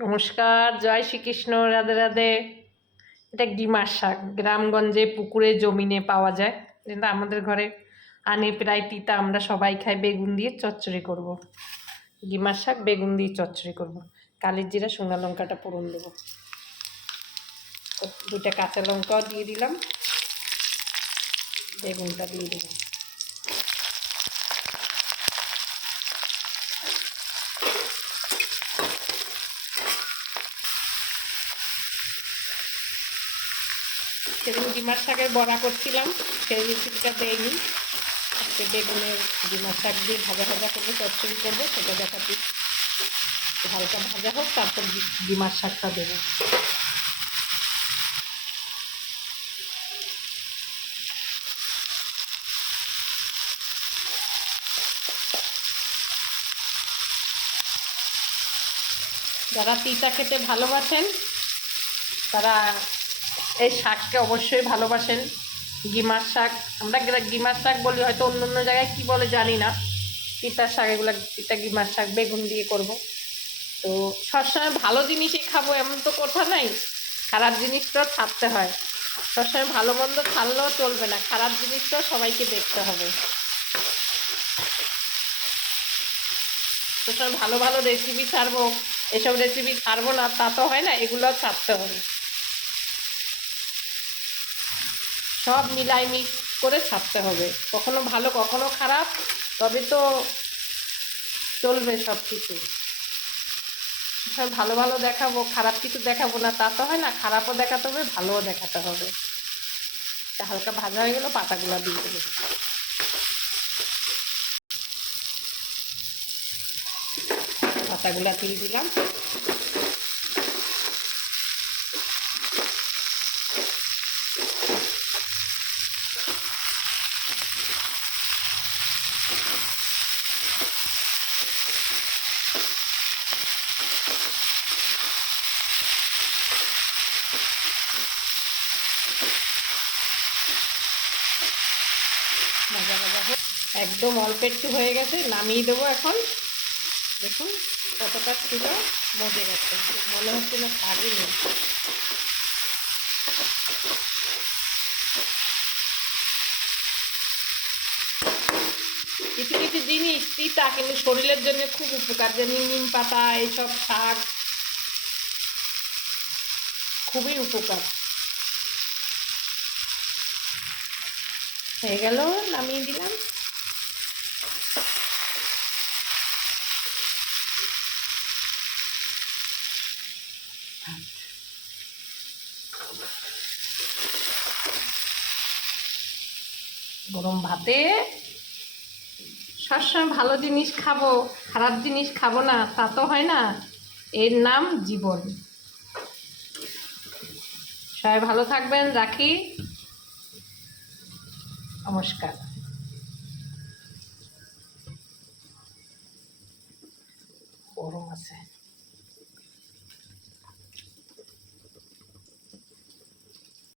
নমস্কার, জয় শ্রীকৃষ্ণ, রাধে রাধে। এটা ডিমার শাক, গ্রামগঞ্জে পুকুরে জমিনে পাওয়া যায়, কিন্তু আমাদের ঘরে আনে প্রায় তিতা। আমরা সবাই খাই। বেগুন দিয়ে চচ্চড়ি করব। ডিমার শাক বেগুন দিয়ে চচ্চড়ি করব। কালির জিরা শুকনো লঙ্কাটা ফোড়ন দেবো, দুটা কাঁচা লঙ্কাও দিয়ে দিলাম, বেগুনটা দিয়ে দেবো। সেদিন ডিমার শাকের বড়া করছিলাম, সেই রেসিপিটা দেয়নি। আজকে বেগুনের ডিমার শাক দিয়ে ভাজা ভাজা করবো, চচ্চড়ি করবো, সেটা দেখাচ্ছি। হালকা ভাজা হোক, তারপর ডিমার শাকটা দেবো। যারা তিতা খেতে ভালোবাসেন তারা এই শাককে অবশ্যই ভালোবাসেন। গিমার শাক, আমরা গিমার শাক বলি, হয়তো অন্য অন্য জায়গায় কী বলে জানি না। তিতার শাক, এগুলো তিতা গিমার শাক বেগুন দিয়ে করব। তো সবসময় ভালো জিনিসই খাবো এমন তো কথা নাই, খারাপ জিনিসটাও ছাড়তে হয়। সবসময় ভালো মন্দ ছাড়লেও চলবে না, খারাপ জিনিসটাও সবাইকে দেখতে হবে। সবসময় ভালো ভালো রেসিপি ছাড়বো, এসব রেসিপি ছাড়বো না তা তো হয় না, এগুলোও ছাড়তে হবে। সব মিলাই মিক্স করে ছাড়তে হবে, কখনো ভালো কখনো খারাপ, তবে তো চলবে সব কিছু। সব ভালো ভালো দেখাবো, খারাপ কিছু দেখাবো না তা তো হয় না, খারাপও দেখাতে হবে, ভালোও দেখাতে হবে। হালকা ভাজা হয়ে গেল, পাতাগুলো দিয়ে দেবো। পাতাগুলো দিয়ে দিলাম। ভাজা ভাজা হোক, একদম অল্প একটু হয়ে গেছে, নামিয়ে দেবো এখন। দেখুন কতটা ছিল, মজে গেছে, মনে হচ্ছে না শাকই নেই। কিছু কিছু জিনিস তিতা কিন্তু শরীরের জন্য খুব উপকার, যেমন নিম পাতা, এইসব শাক খুবই উপকার। হয়ে গেল, নামিয়ে দিলাম। গরম ভাতে সবসময় ভালো জিনিস খাবো, খারাপ জিনিস খাবো না তা তো হয় না, এর নাম জীবন। সবাই ভালো থাকবেন, রাখি, নমস্কার। গরম আছে।